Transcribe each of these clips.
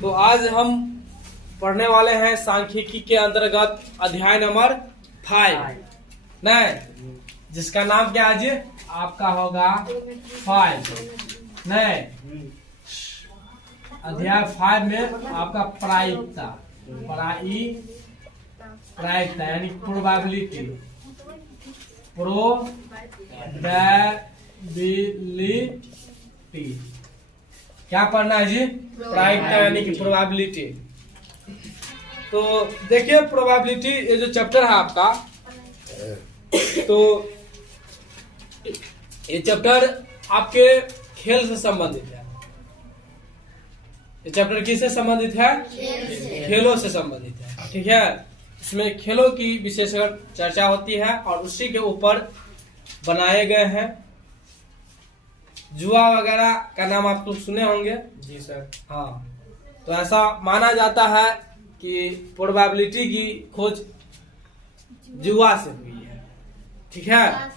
तो आज हम पढ़ने वाले हैं सांख्यिकी के अंतर्गत अध्याय नंबर 5 नहीं, जिसका नाम क्या आज आपका होगा 5 नहीं। अध्याय 5 में आपका प्रायिकता यानी प्रोबेबिलिटी क्या पढ़ना है जी? प्रायिकता यानी कि प्रोबेबिलिटी। तो देखिए प्रोबेबिलिटी ये जो चैप्टर है आपका, तो ये चैप्टर आपके खेल से संबंधित है। ये चैप्टर किससे संबंधित है? खेलों से संबंधित है। ठीक है, इसमें खेलों की विशेषकर चर्चा होती है और उसी के ऊपर बनाए गए हैं। जुआ वगैरह का नाम आप लोग सुने होंगे। जी सर। हाँ, तो ऐसा माना जाता है कि प्रोबेबिलिटी की खोज जुआ से हुई है। ठीक है,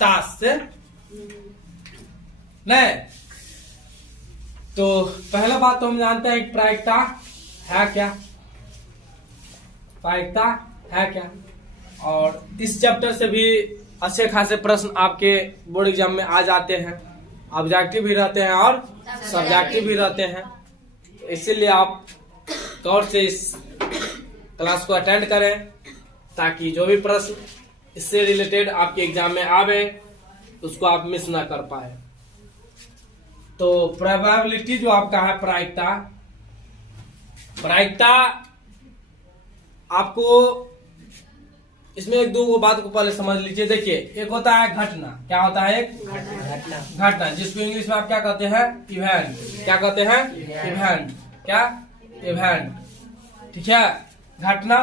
ताश से नहीं। तो पहला बात तो हम जानते हैं कि प्रायिकता है क्या, प्रायिकता है क्या। और इस चैप्टर से भी अच्छे खासे प्रश्न आपके बोर्ड एग्जाम में आ जाते हैं। ऑब्जेक्टिव भी रहते हैं और सब्जेक्टिव भी रहते हैं। इसीलिए आप गौर से इस क्लास को अटेंड करें ताकि जो भी प्रश्न इससे रिलेटेड आपके एग्जाम में आवे उसको आप मिस ना कर पाए। तो प्रोबेबिलिटी जो आपका है प्रायिकता आपको इसमें एक दो बात को पहले समझ लीजिए। देखिए, एक होता है घटना। क्या होता है? एक घटना जिसको इंग्लिश में आप क्या कहते हैं? इवेंट। क्या कहते हैं? इवेंट। क्या? इवेंट। ठीक है, घटना।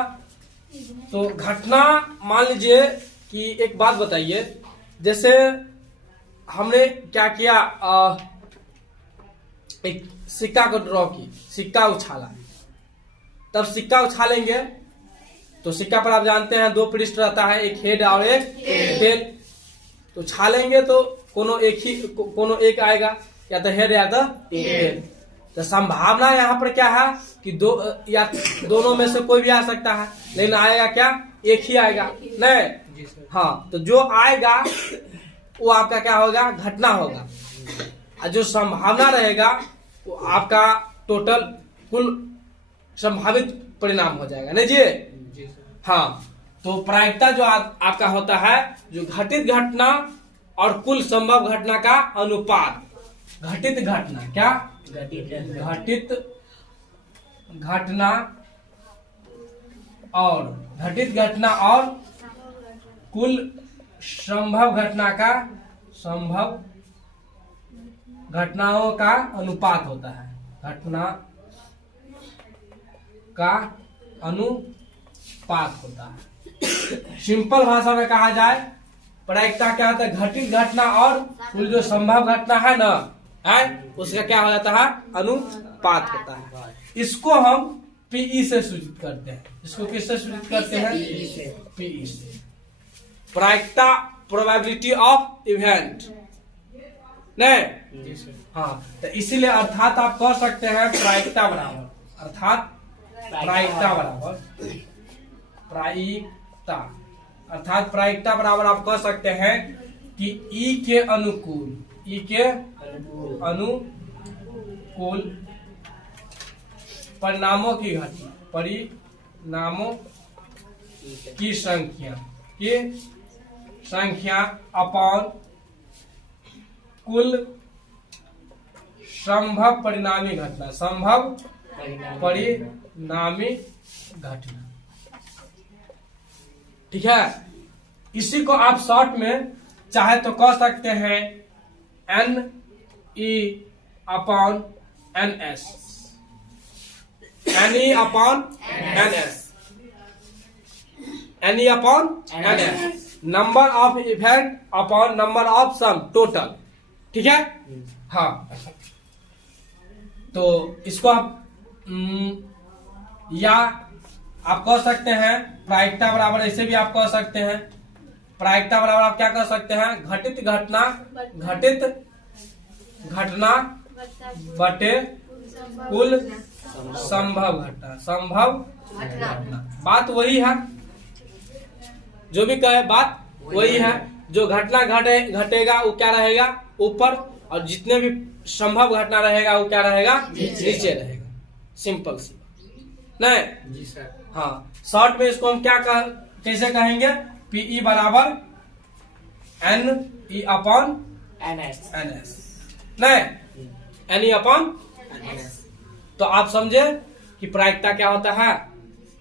तो घटना मान लीजिए कि एक बात बताइए, जैसे हमने क्या किया, एक सिक्का को ड्रॉ की, सिक्का उछाला। तब सिक्का उछालेंगे तो सिक्का पर आप जानते हैं दो पृष्ठ रहता है, एक हेड और एक टेल। तो उछालेंगे तो कोनो एक आएगा, या तो हेड या तो टेल। तो संभावना यहाँ पर क्या है कि या दोनों में से कोई भी आ सकता है, लेकिन आएगा क्या? एक ही आएगा नहीं। हाँ, तो जो आएगा वो आपका क्या होगा? घटना होगा। और जो संभावना रहेगा वो आपका टोटल कुल संभावित परिणाम हो जाएगा नहीं जी? हाँ, तो प्रायिकता जो आपका होता है, जो घटित घटना और कुल संभव घटना का अनुपात। घटित घटना क्या? घटित घटना और कुल संभव घटना का घटनाओं का अनुपात होता है। घटना का अनुपात होता है। सिंपल भाषा में कहा जाए, प्रायिकता क्या होता है? घटित घटना और कुल जो संभव घटना है ना, उसका क्या हो जाता है? अनुपात होता है। इसको हम पीई से सूचित करते हैं। इसको किससे सूचित करते हैं? पीई से। प्रायिकता, प्रोबेबिलिटी ऑफ इवेंट नहीं। हाँ, तो इसीलिए अर्थात आप कह सकते हैं प्रायिकता बराबर, अर्थात प्रायिकता बराबर आप कह सकते हैं कि ई के अनुकूल परिणामों की संख्या अपॉन कुल संभव परिणामी घटना। ठीक है, इसी को आप शॉर्ट में चाहे तो कह सकते हैं NE upon NS। NE upon NS, number of event upon number of sum, total. ठीक है, हाँ। तो इसको आप या आप कह सकते हैं प्रायिकता बराबर, ऐसे भी आप कह सकते हैं प्रायिकता बराबर आप क्या कह सकते हैं? घटित घटना बटे कुल संभव घटना, संभव घटना। बात वही है, जो भी कहे बात वही है। जो घटना घटेगा वो क्या रहेगा, ऊपर, और जितने भी संभव घटना रहेगा वो क्या रहेगा, नीचे रहेगा। सिंपल सी नहीं जी सर। हाँ, शॉर्ट में इसको हम कैसे कहेंगे, पीई बराबर N E upon N S नहीं, N E upon N S. तो आप समझे कि प्रायिकता क्या होता है,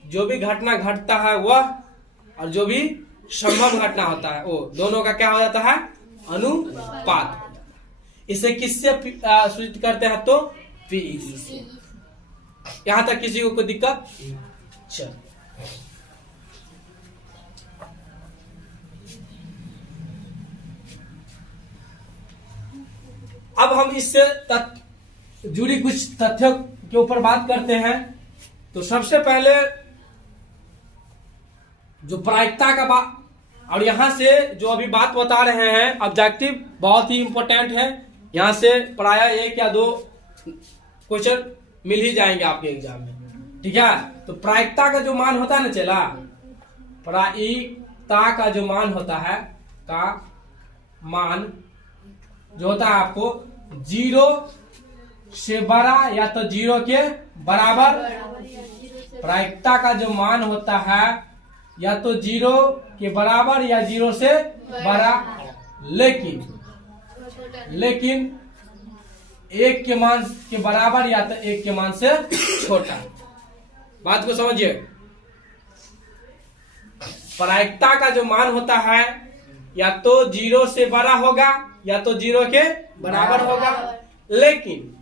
जो भी घटना घटता है वह, और जो भी संभव घटना होता है वो, दोनों का क्या हो जाता है, अनुपात। इसे किससे सूचित करते हैं, तो पीई से। यहां तक किसी को कोई दिक्कत? चल, अब हम इससे जुड़ी कुछ तथ्यों के ऊपर बात करते हैं। तो सबसे पहले जो प्रायिकता का बात, और यहां से जो अभी बात बता रहे हैं ऑब्जेक्टिव बहुत ही इंपॉर्टेंट है। यहां से प्राय 1 या 2 क्वेश्चन मिल ही जाएंगे आपके एग्जाम में, ठीक है। तो प्रायिकता का जो मान होता है ना चला, प्रायिकता का जो मान होता है, का मान जो होता है आपको 0 से बड़ा या तो 0 के बराबर। प्रायिकता का जो मान होता है या तो 0 के बराबर या 0 से बड़ा, लेकिन 1 के मान के बराबर या तो 1 के मान से छोटा। बात को समझिए, प्रायिकता का जो मान होता है या तो 0 से बड़ा होगा या तो 0 के बराबर होगा, लेकिन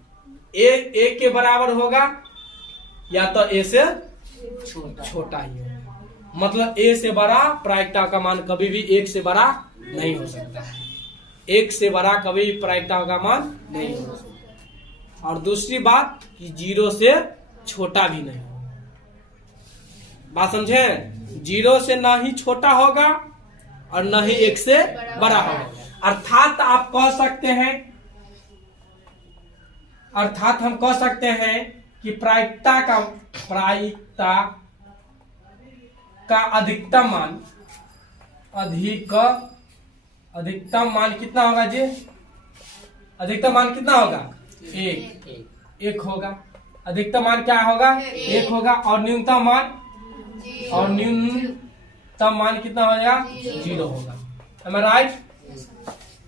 एक के बराबर होगा या तो ए से छोटा ही होगा। मतलब ए से बड़ा प्रायिकता का मान कभी भी 1 से बड़ा नहीं हो सकता है। 1 से बड़ा कभी भी प्रायिकता का मान नहीं हो सकता। और दूसरी बात कि 0 से छोटा भी नहीं होगा। बात समझे, 0 से ना ही छोटा होगा और न ही 1 से बड़ा होगा। अर्थात आप कह सकते हैं, अर्थात हम कह सकते हैं कि प्रायिकता का अधिकतम मान कितना होगा जी? अधिकतम मान कितना होगा? 1 होगा। अधिकतम मान क्या होगा? 1 होगा। और न्यूनतम मान कितना हो जाएगा? 0 होगा। Am I right?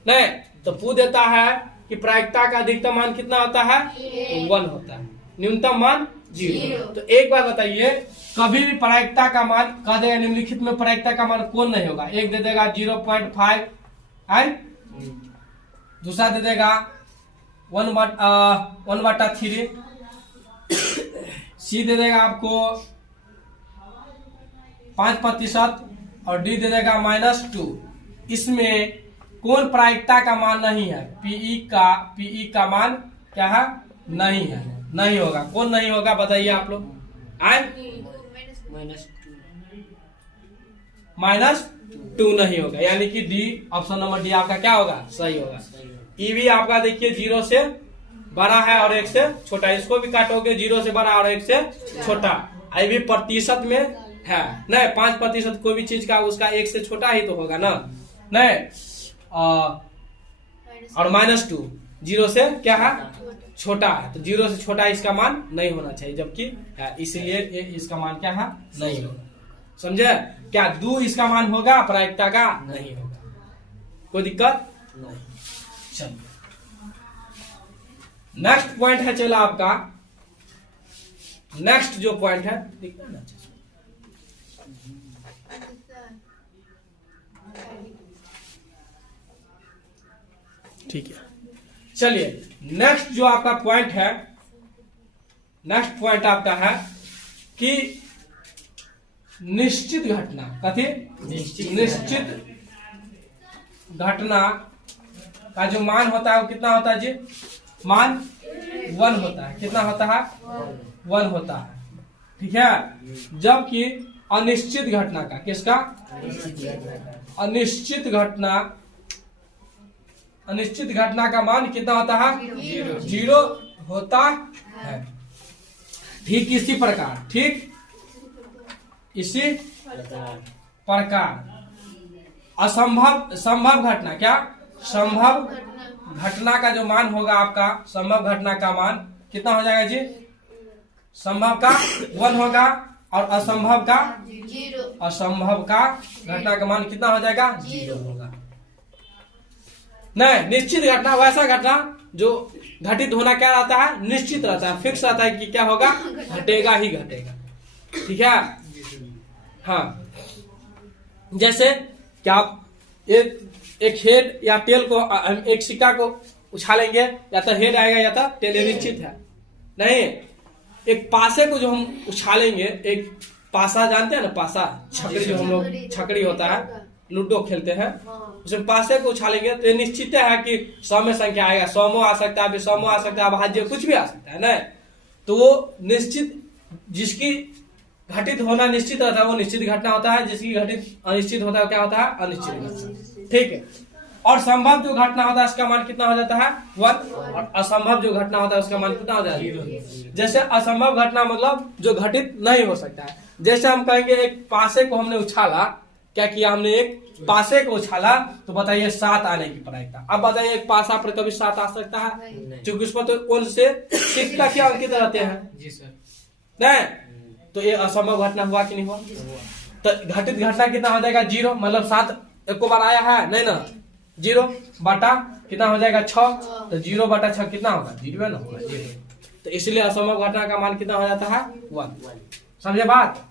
नहीं तो पूछ देता है कि प्रायिकता का अधिकतम मान कितना होता है? 1 होता है। न्यूनतम मान 0। तो एक बार बताइए, कभी भी प्रायिकता का मान कह देगा निम्नलिखित में प्रायिकता का मान कौन नहीं होगा? एक दे देगा 0.5 है, दूसरा दे देगा 1/3, सी दे देगा आपको 5% और डी दे देगा -2। इसमें कौन प्रायिकता का मान नहीं है? पीई का मान क्या है? नहीं है, नहीं होगा। कौन नहीं होगा बताइए आप लोग? -2 नहीं होगा, यानी कि डी, ऑप्शन नंबर डी आपका क्या होगा? सही होगा। ई भी आपका देखिए 0 से बड़ा है और 1 से छोटा, इसको भी काटोगे 0 से बड़ा और 1 से छोटा। आई भी प्रतिशत में है नहीं, 5% कोई भी चीज का उसका 1 से छोटा ही तो होगा ना, नहीं। और -2 0 से क्या है? छोटा है। तो 0 से छोटा इसका मान नहीं होना चाहिए, जबकि इसलिए इसका मान क्या है? नहीं होगा। समझे क्या? 2 इसका मान होगा, प्रायिकता का नहीं होगा। कोई दिक्कत नहीं। चलिए नेक्स्ट पॉइंट है चला आपका, नेक्स्ट जो पॉइंट है दिखता है ना, ठीक है। चलिए नेक्स्ट जो आपका पॉइंट है, नेक्स्ट पॉइंट आपका है कि निश्चित घटना, कथी? निश्चित घटना का जो मान होता है वो कितना होता है जी? मान 1 होता है। कितना होता है? 1 होता है, ठीक है। जबकि अनिश्चित घटना का, किसका? अनिश्चित घटना का मान कितना होता है? 0। होता है। ठीक इसी प्रकार, ठीक इसी प्रकार असंभव संभव घटना, क्या संभव घटना का जो मान होगा आपका, संभव घटना का मान कितना हो जाएगा जी? संभव का 1 होगा और असंभव का 0। असंभव का घटना का मान कितना हो जाएगा? 0 होगा। नहीं, निश्चित घटना वैसा घटना जो घटित होना क्या रहता है? निश्चित रहता है, फिक्स रहता है कि क्या होगा, घटेगा ही घटेगा। ठीक है। हाँ, जैसे क्या आप एक हेड या टेल को, एक सिक्का को उछालेंगे, या तो हेड आएगा या तो टेल, निश्चित है। नहीं, एक पासे को जो हम उछालेंगे, एक पासा जानते हैं ना, पासा छकड़ी, जो हम लोग छकड़ी होता है, लूडो खेलते हैं, उसमें पासे को उछालेंगे तो ये निश्चित है कि 100 में संख्या आएगा, 100 आ सकता है, 100 आ सकता है, भाज्य कुछ भी आ सकता है ना। तो वो निश्चित, जिसकी घटित होना निश्चित रहता है वो निश्चित घटना होता है, जिसकी घटित अनिश्चित होता है क्या होता है? अनिश्चित घटना। ठीक है। और संभव जो घटना होता है उसका मान कितना हो जाता है? 1। और असंभव जो घटना होता है उसका मान कितना हो जाता है? 0। जैसे असंभव घटना मतलब जो घटित नहीं हो सकता है। जैसे हम कहेंगे एक पासे को हमने उछाला, क्या किया हमने? एक पासे को उछाला, तो बताइए 7 आने की प्रायिकता। अब बताइए एक पासा पर कभी 7 आ सकता है? क्योंकि उसमें तो उन से सिक्का क्या अंकित रहते हैं जी सर, नहीं? तो ये असंभव घटना हुआ कि नहीं हुआ? तो घटित घटना कितना हो जाएगा? 0। मतलब 7 एक को बार आया है नहीं ना, 0 बटा कितना हो जाएगा? 6। तो 0 बटा 6 कितना होगा? 0 ना होगा, 0। तो इसलिए असंभव घटना का मान कितना हो जाता है? 1। समझे बात?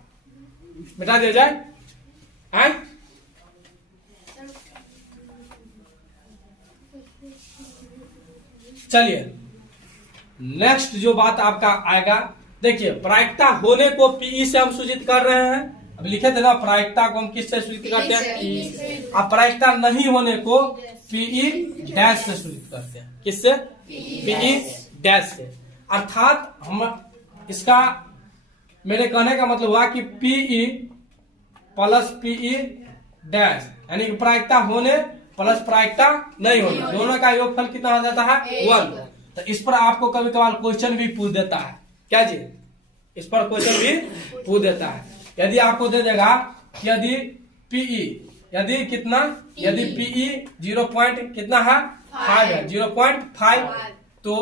मिटा दिया जाए। चलिए नेक्स्ट जो बात आपका आएगा, देखिए प्रायिकता होने को पीई से हम सूचित कर रहे हैं। अब लिखे थे ना, प्रायिकता को हम किससे सूचित करते हैं? अब प्रायिकता नहीं होने को पीई डैश से सूचित करते हैं। किससे? पीई डैश से। अर्थात हम इसका, मेरे कहने का मतलब हुआ कि पीई प्लस पीई डैश, यानी कि प्रायिकता होने प्लस प्रायिकता नहीं होने, दोनों का योगफल कितना हो जाता है? 1। तो इस पर आपको कभी कभार क्वेश्चन भी पूछ देता है, क्या जी? इस पर क्वेश्चन भी पूछ देता है। यदि आपको दे देगा यदि पीई, यदि कितना, यदि पीई 0 पॉइंट कितना है? 5 है, 0.5, तो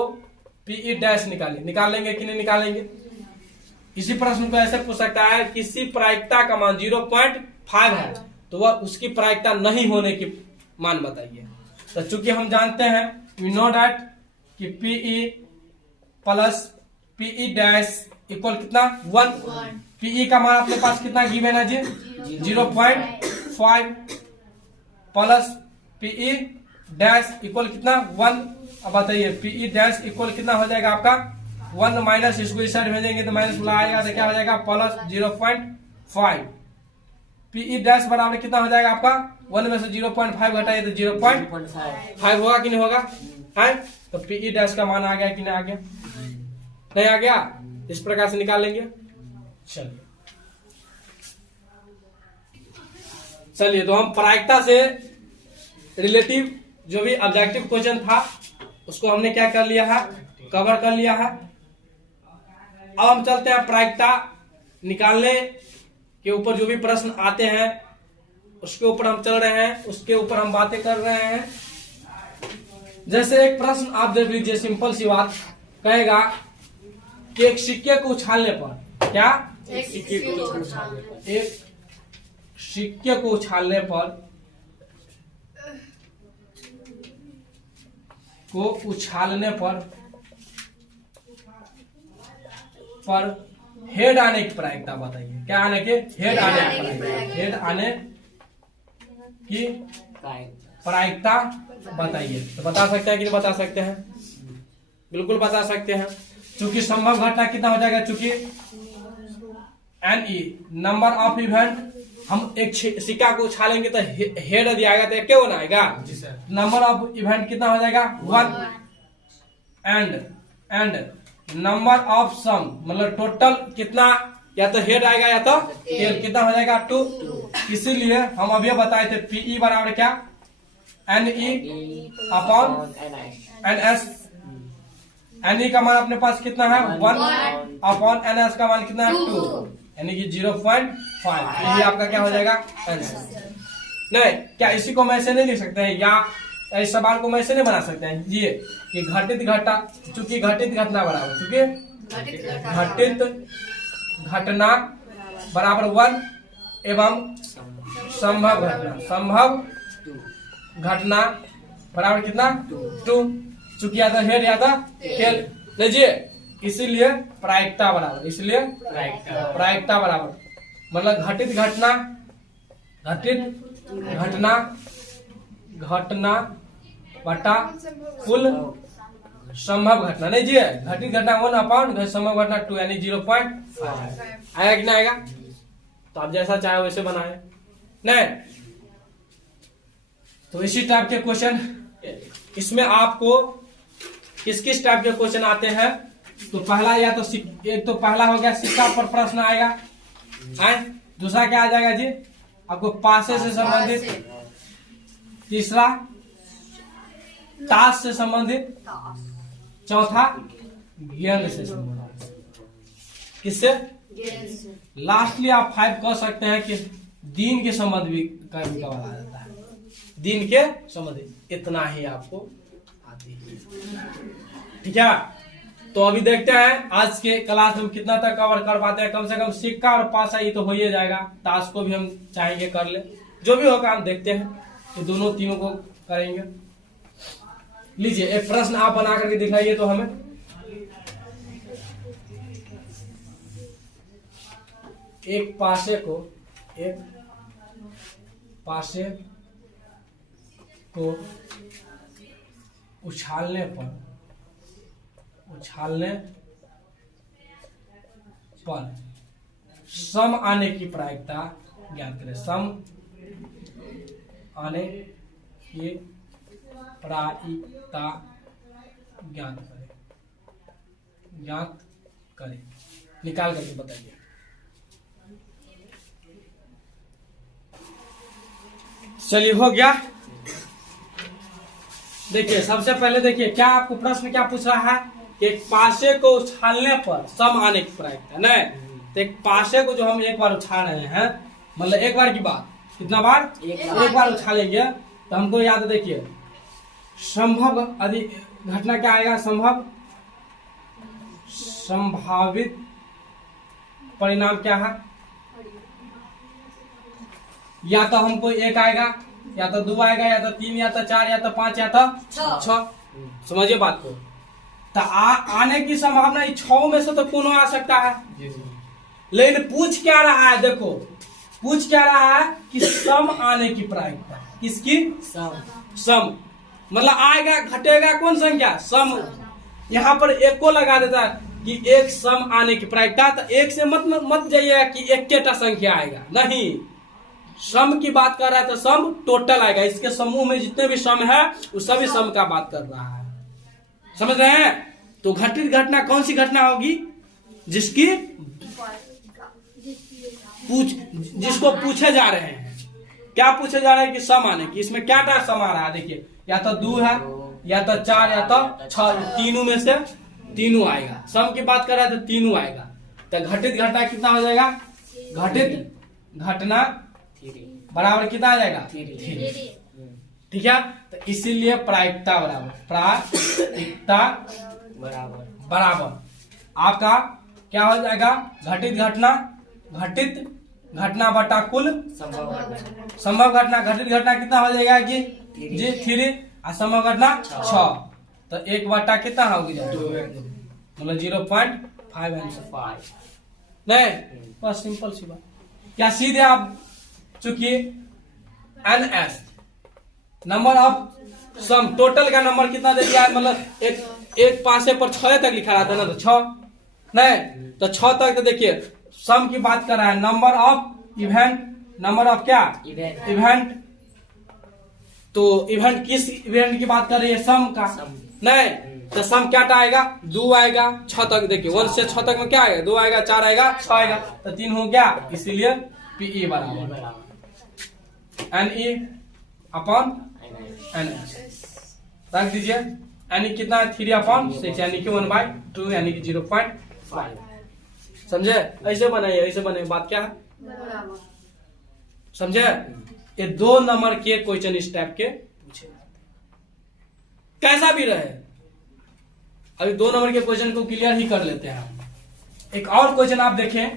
पीई डैश निकाल लेंगे कि नहीं निकालेंगे? इसी प्रश्न को ऐसे पूछ सकता है, किसी प्रायिकता का मान 0.5 है तो वह उसकी प्रायिकता नहीं होने की मान बताइए। तो चूंकि हम जानते हैं, वी नो दैट कि P E plus P E dash equal कितना? 1। पीई का मान अपने पास कितना गिवन है जी? 0.5 प्लस पीई डैश इक्वल कितना? 1। अब बताइए पीई डैश इक्वल कितना हो जाएगा आपका? 1 माइनस, इसको इस साइड भेजेंगे तो माइनस आएगा, तो क्या हो जाएगा? प्लस 0.5। पीई डैश बराबर कितना हो जाएगा आपका? 1 में से 0.5 घटाइए तो 0.5 होगा कि नहीं होगा? है, तो पीई डैश का मान आ गया कि नहीं आ गया? नहीं आ गया? इस प्रकार से निकाल लेंगे। चलिए तो हम प्रायिकता से रिलेटिव जो भी ऑब्जेक्टिव क्वेश्चन था उसको हमने क्या कर लिया है? कवर कर लिया है। अब हम चलते हैं प्रायिकता निकालने के ऊपर जो भी प्रश्न आते हैं उसके ऊपर हम चल रहे हैं, उसके ऊपर हम बातें कर रहे हैं। जैसे एक प्रश्न आप देख लीजिए, सिंपल सी बात कहेगा कि एक सिक्के को उछालने पर, क्या? एक सिक्के को उछालने पर हेड आने की प्रायिकता बताइए। क्या आने के? हेड आने की प्रायिकता बताइए। तो बता सकते हैं कि नहीं बता सकते हैं? बिल्कुल बता सकते हैं। चूंकि संभव घटना कितना हो जाएगा? चूंकि NE नंबर ऑफ इवेंट, हम एक सिक्का को उछालेंगे तो हेड यदि आएगा तो क्या होना आएगा? नंबर ऑफ इवेंट कितना हो जाएगा? 1। एंड नंबर ऑफ सम, मतलब टोटल कितना, या तो हेड आएगा या तो टेल, कितना हो जाएगा? 2। इसीलिए हम अभी बताए थे पीई बराबर क्या? NE upon NS। N E का मान अपने पास कितना है 1 अपॉन एन एस का मान कितना है 2, यानी कि 0.5। ये आपका क्या हो जाएगा आंसर। नहीं क्या इसी को हम ऐसे नहीं लिख सकते हैं, या इस सवाल को हम ऐसे नहीं बना सकते हैं ये कि घटित घटा, चूंकि घटित घटना बराबर, चूंकि घटित घटना बराबर 1 एवं संभव घटना बराबर कितना 2, चूंकि या तो हेड या तो टेल लीजिए, इसीलिए प्रायिकता बराबर, इसलिए प्रायिकता बराबर मतलब घटित घटना बटा कुल संभव घटना। नहीं जी, घटित घटना 1 अपॉन संभव घटना 2, यानी 0.5 आएगा कि नहीं आएगा। तो आप जैसा चाहे वैसे बनाए नहीं। तो इसी टाइप के क्वेश्चन इसमें आपको किस किस टाइप के क्वेश्चन आते हैं। तो पहला या तो एक तो पहला हो गया सिक्का पर प्रश्न आएगा, दूसरा क्या आ जाएगा जी आपको पासे से संबंधित, तीसरा ताश से संबंधित, चौथा गेंद से संबंधित, किससे लास्टली आप 5 कह सकते हैं कि दिन के संबंध भी कभी कभार आ जाता है, दिन के संबंधित। इतना ही आपको आती है, ठीक है। तो अभी देखते हैं आज के क्लास में कितना तक कवर कर पाते हैं। कम से कम सिक्का और पासा ये तो हो ही जाएगा, ताश को भी हम चाहेंगे कर ले, जो भी होगा हम देखते हैं कि दोनों तीनों को करेंगे। लीजिए एक प्रश्न आप बना करके दिखाइए तो हमें। एक पासे को उछालने पर सम आने की प्रायिकता ज्ञात करें। सम आने की प्रायिकता ज्ञात करें। निकाल करके बताइए। चलिए हो गया। देखिए सबसे पहले देखिए क्या आपको प्रश्न क्या पूछ रहा है, एक पासे को उछालने पर सम आने की प्रायिकता। नहीं तो एक पासे को जो हम एक बार उछाल रहे हैं, मतलब एक बार की बात, कितना बार एक बार उछालेंगे तो हमको याद देखिए संभव घटना क्या आएगा, संभावित परिणाम क्या है, या तो हमको 1 आएगा, या तो 2 आएगा, या तो 3, या तो 4, या तो 5, या तो 6। समझिए बात को। तो आने की संभावना 6 में से तो कोनो आ सकता है, लेकिन पूछ क्या रहा है, देखो पूछ क्या रहा है कि सम आने की प्रायिकता। किसकी? सम मतलब आएगा घटेगा कौन संख्या, सम। यहाँ पर 1 को लगा देता है कि 1 सम आने की प्रायिकता। तो 1 से मत जाइएगा कि 1 संख्या आएगा, नहीं, सम की बात कर रहा है तो सम टोटल आएगा। इसके समूह में जितने भी सम है वो सभी सम का बात कर रहा है, समझ रहे हैं। तो घटित घटना कौन सी घटना होगी, जिसको पूछे जा रहे हैं। क्या पूछे जा रहे हैं कि सम आने की। इसमें क्या टाइप सम आ रहा है, देखिए या तो 2 है, या तो 4, या तो 6, तीनों में से तीनों आएगा। सम की बात कर रहा है तो तीनों आएगा। तो घटित घटना कितना हो जाएगा, घटित घटना बराबर कितना आ जाएगा 3। ठीक है। तो इसीलिए प्रायिकता बराबर आपका क्या हो जाएगा, घटित घटना बटा कुल संभव घटना। घटित घटना कितना हो जाएगा जी 3 और संभव घटना 6। तो 1 बटा कितना हो जाएगा, मतलब 0.5 आंसर। नहीं बस सिंपल सी बात। क्या सीधे आप चूंकि NS number of sum total का नंबर कितना दे दिया है, मतलब एक पासे पर 6 तक लिखा रहता है ना, तो 6 नहीं तो 6 तक। तो देखिए सम की बात कर रहा है, number of event, number of क्या इवेंट। तो इवेंट किस इवेंट की बात कर रही है, सम का। नहीं तो सम क्या आएगा, 2 आएगा 6 तक। देखिए 1 से 6 तक में क्या आएगा, 2 आएगा, 4 आएगा, 6 आएगा। तो 3 हो गया, इसीलिए PE बराबर NE अपॉन NS रख दीजिए। यानी कितना है 3/6 यानी कि 1/2 यानी कि 0.5। समझे? ऐसे बनाइए बात क्या है, समझे? ये 2 नंबर के क्वेश्चन इस टाइप के पूछे कैसा भी रहे। अभी 2 नंबर के क्वेश्चन को क्लियर ही कर लेते हैं। एक और क्वेश्चन आप देखें,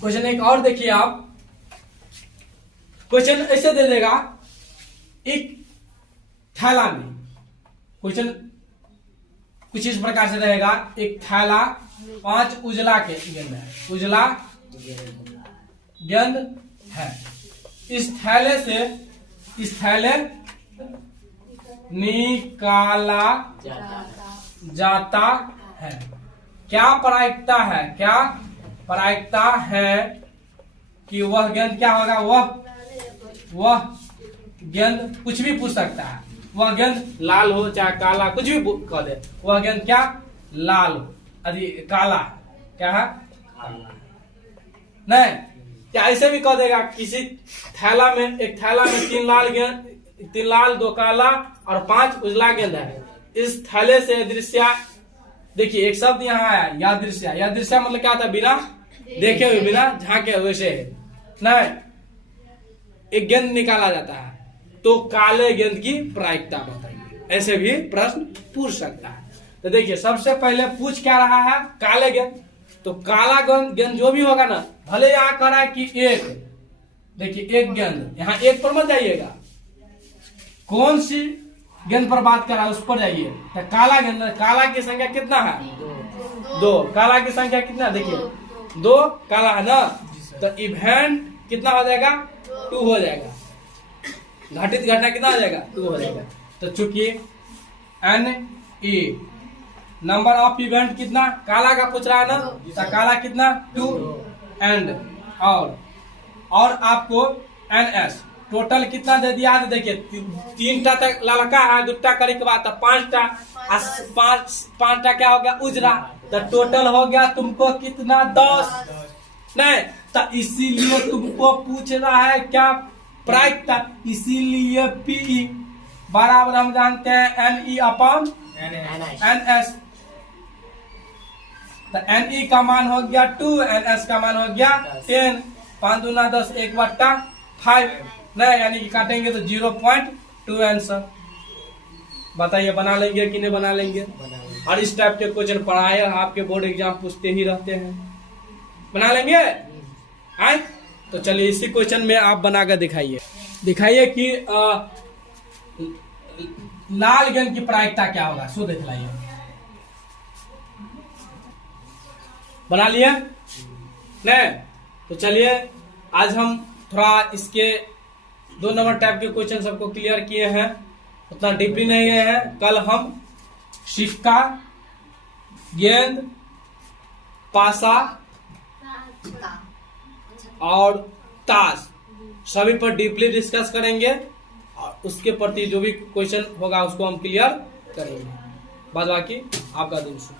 क्वेश्चन एक और देखिए आप। क्वेश्चन ऐसे दे देगा, एक थैला में, क्वेश्चन कुछ इस प्रकार से रहेगा, एक थैला 5 उजला के गेंद है, उजला गेंद है। इस थैले निकाला जाता है। क्या प्रायिकता है कि वह गेंद क्या होगा, वह गेंद कुछ भी पूछ सकता है, वह गेंद लाल हो चाहे काला, कुछ भी कह दे, वह गेंद क्या लाल हो, यदि काला क्या है नहीं, क्या ऐसे भी कह देगा किसी थैला में, एक थैला में 3 लाल गेंद, 3 लाल 2 काला और 5 उजला गेंद है। इस थैले से दृश्य, देखिए एक शब्द यहाँ आया यादृश्य। यादृश्य मतलब क्या होता है, बिना देखे हुए, बिना झांके हुए से नहीं, एक गेंद निकाला जाता है, तो काले गेंद की प्रायिकता बताइए। ऐसे भी प्रश्न पूछ सकता है। तो देखिए सबसे पहले पूछ क्या रहा है, काले गेंद। तो काला गेंद जो भी होगा ना, भले यहाँ कह रहा है कि एक, देखिए एक गेंद, यहाँ एक पर मत जाइएगा, कौन सी गेंद पर बात कर रहा है उस पर जाइए। तो काला गेंद, काला की संख्या कितना है 2, काला की संख्या कितना, देखिए 2 काला है ना, तो इवेंट कितना हो जाएगा 2 हो जाएगा, घटित घटना कितना हो जाएगा 2 हो जाएगा। तो चूंकि NE नंबर ऑफ इवेंट कितना, काला का पूछ रहा है ना, तो काला कितना 2 एंड और आपको NS टोटल कितना दे दिया है, देखिए 3टा तक लड़का है, 2टा करे के बाद 5टा, 5टा क्या हो गया उजरा, तो टोटल हो गया तुमको कितना 10 नहीं, तो इसीलिए तुमको पूछ रहा है क्या प्रायिकता, इसीलिए PE बराबर हम जानते हैं NE/NS। तो NE का मान हो गया 2, NS का मान हो गया 10, 5 दूना 10, 1/5 नहीं, यानी कि काटेंगे तो 0.2 आंसर। बताइए बना लेंगे कि नहीं बना लेंगे? और इस टाइप के क्वेश्चन पढ़ाए आपके बोर्ड एग्जाम पूछते ही रहते हैं, बना लेंगे आए। तो चलिए इसी क्वेश्चन में आप बनाकर दिखाइए कि लाल गेंद की प्रायिकता क्या होगा, सो दिखलाइए। बना लिए नहीं? तो चलिए आज हम थोड़ा इसके 2 नंबर टाइप के क्वेश्चन सबको क्लियर किए हैं, उतना डीपली नहीं गए हैं। कल हम सिक्का, गेंद, पासा और ताश सभी पर डीपली डिस्कस करेंगे, और उसके प्रति जो भी क्वेश्चन होगा उसको हम क्लियर करेंगे। बाद बाकी आपका दिन शुभ।